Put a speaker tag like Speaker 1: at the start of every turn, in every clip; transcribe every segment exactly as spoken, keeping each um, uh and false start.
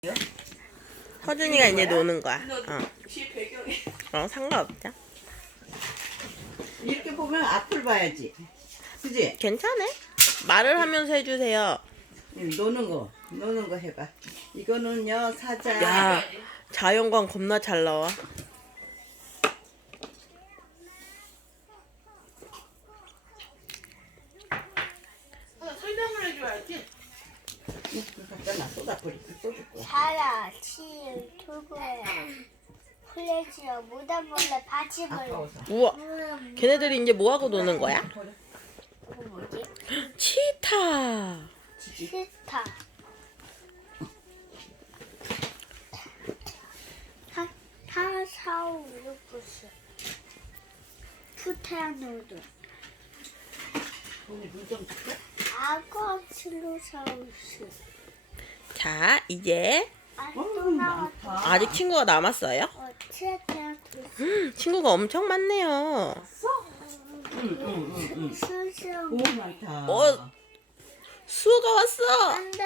Speaker 1: 서준이가 이제 노는 거야. 어. 어, 상관없죠.
Speaker 2: 이렇게 보면 앞을 봐야지. 그지?
Speaker 1: 괜찮아. 말을 하면서 해주세요.
Speaker 2: 노는 거, 노는 거 해봐. 이거는요, 사자.
Speaker 1: 야, 자연광 겁나 잘 나와.
Speaker 3: 설명을 해줘야지.
Speaker 2: 갖다 놔, 쏟아버리, 쏟을
Speaker 4: 사라, 치, 투구야, 플래지어, 무다 몰래 바치 벌레.
Speaker 2: 아까워서.
Speaker 1: 우와, 걔네들이 이제 뭐 하고 노는 거야?
Speaker 4: 그거 뭐지?
Speaker 1: 치타.
Speaker 4: 시타. 타, 타사우루푸스. 푸테아노드.
Speaker 2: 오늘 물좀 줄까?
Speaker 4: 아쿠아칠로사우루스.
Speaker 1: 자, 이제
Speaker 4: 아또 나왔다.
Speaker 1: 아직 친구가 남았어요.
Speaker 4: 어, 티에테아토스.
Speaker 1: 음, 친구가 엄청 많네요.
Speaker 2: 응, 응, 응, 응.
Speaker 4: 수수.
Speaker 2: 오, 많다.
Speaker 1: 어. 수호가 왔어.
Speaker 4: 안돼.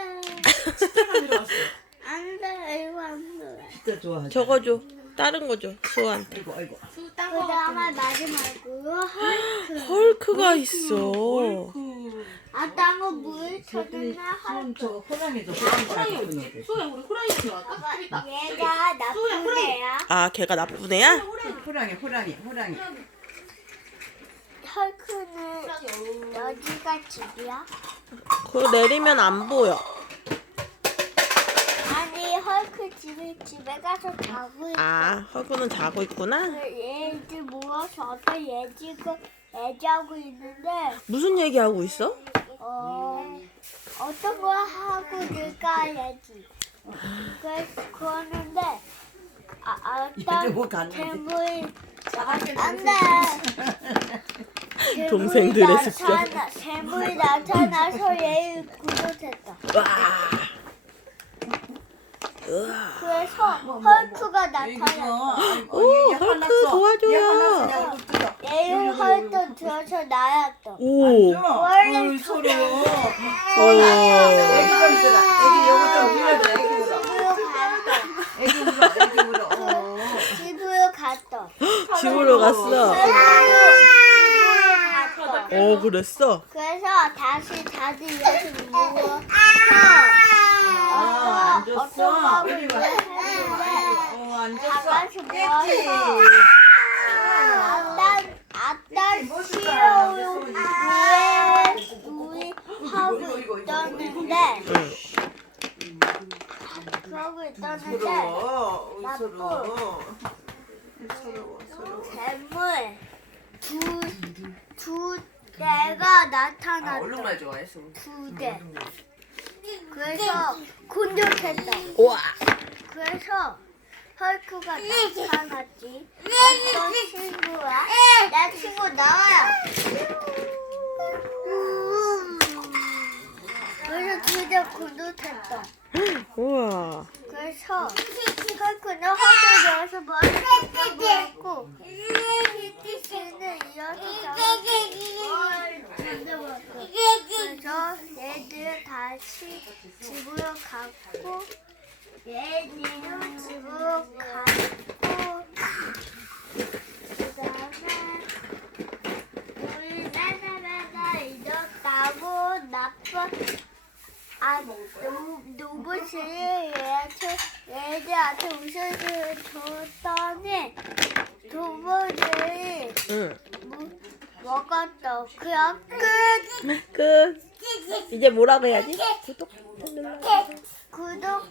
Speaker 4: 안돼. 이거 안돼.
Speaker 2: 진짜 좋아하지.
Speaker 1: 저거 줘. 다른 거 줘. 수호한테.
Speaker 2: 아이고, 아이고.
Speaker 3: 수
Speaker 4: 그
Speaker 3: 따고
Speaker 4: 다음에 마지막으로 헐크.
Speaker 1: 헐크가 있어.
Speaker 2: 헐크.
Speaker 4: 아, 딴거 물
Speaker 2: 저기,
Speaker 4: 찾았나
Speaker 2: 손
Speaker 4: 헐크.
Speaker 2: 저거 호랑이도
Speaker 3: 호랑이
Speaker 2: 호랑이
Speaker 3: 어딨지? 수호야 우리 호랑이 들어갈까? 저기 있다.
Speaker 4: 얘가 나쁜 애야.
Speaker 1: 아, 걔가 나쁜 애야?
Speaker 2: 호랑이, 호랑이, 호랑이.
Speaker 4: 헐크는
Speaker 3: 호랑이 어우.
Speaker 4: 여기가 집이야?
Speaker 1: 그거 내리면 안 보여.
Speaker 4: 아니 헐크 집에 집에 가서 자고 있어.
Speaker 1: 아, 헐크는 자고 있구나.
Speaker 4: 그 얘들 모여서 어떤 얘지가 얘기하고 있는데
Speaker 1: 무슨 얘기하고 있어?
Speaker 4: 어 어떤 걸 하고 늘까 얘기. 그래서 그러는데 아
Speaker 2: 얘들
Speaker 4: 어떤
Speaker 2: 뭐 갔는데.
Speaker 4: 괴물 안돼.
Speaker 1: 동생들의 습격.
Speaker 4: 나타나, 괴물이 나타나서 얘를 구조했다.
Speaker 1: 와. 우와.
Speaker 4: 그래서 헐크가 나타났다.
Speaker 1: 오, 헐크 도와줘요.
Speaker 4: 얘를 헐크 들어서 나였다.
Speaker 1: 오.
Speaker 4: 원래
Speaker 2: 어이, 서로.
Speaker 1: 오.
Speaker 2: 애기 좀 있어라. 애기 요거 좀 빌려줘. 애기 울어.
Speaker 4: 집으로 갔다.
Speaker 2: 애기 울어. 애기 울어. 어.
Speaker 4: 집으로 갔다.
Speaker 1: 집으로 갔어.
Speaker 4: 집으로 갔다.
Speaker 1: 오, 그랬어?
Speaker 4: 그래서 다시 다들 이렇게 모여서
Speaker 2: 아, 안
Speaker 4: 어떤 어떤
Speaker 2: 줬어.
Speaker 4: 밥을
Speaker 2: 어디 봐.
Speaker 4: 했는데
Speaker 2: 어, 안
Speaker 4: 다
Speaker 2: 줬어.
Speaker 4: 같이
Speaker 2: 깼지.
Speaker 4: 모여서 아따 아따 시오요 위에 우리 하고 있었는데
Speaker 1: 응.
Speaker 4: 그러고 있었는데
Speaker 2: 서러워. 어이,
Speaker 4: 나쁜.
Speaker 2: 서러워. 서러워. 서러워.
Speaker 4: 괴물 두두 대가
Speaker 2: 아,
Speaker 4: 나타났다.
Speaker 2: 얼룩말 좋아했어.
Speaker 4: 두 대. 그래서 공격했다.
Speaker 1: 우와.
Speaker 4: 그래서 헐크가 나타났지. 어떤 친구야? 내 친구 나와요. 그래서 두 대 공격했다.
Speaker 1: 우와.
Speaker 4: 그래서 헐크는 허들어서 머리를 잡고 걔는 이어서 잡아먹고 그래서 얘들 다시 집으로 갔고 얘들도 집으로 갔고 그 다음에 우리 맨날 맨날 이렇다고 나쁜 아, 노, 노봇이 얘한테, 얘들한테 우선을 줬더니, 노봇이
Speaker 1: 응.
Speaker 4: 무, 먹었어. 그냥 끝!
Speaker 1: 끝. 이제 뭐라고 해야지? 구독 눌러.
Speaker 4: 구독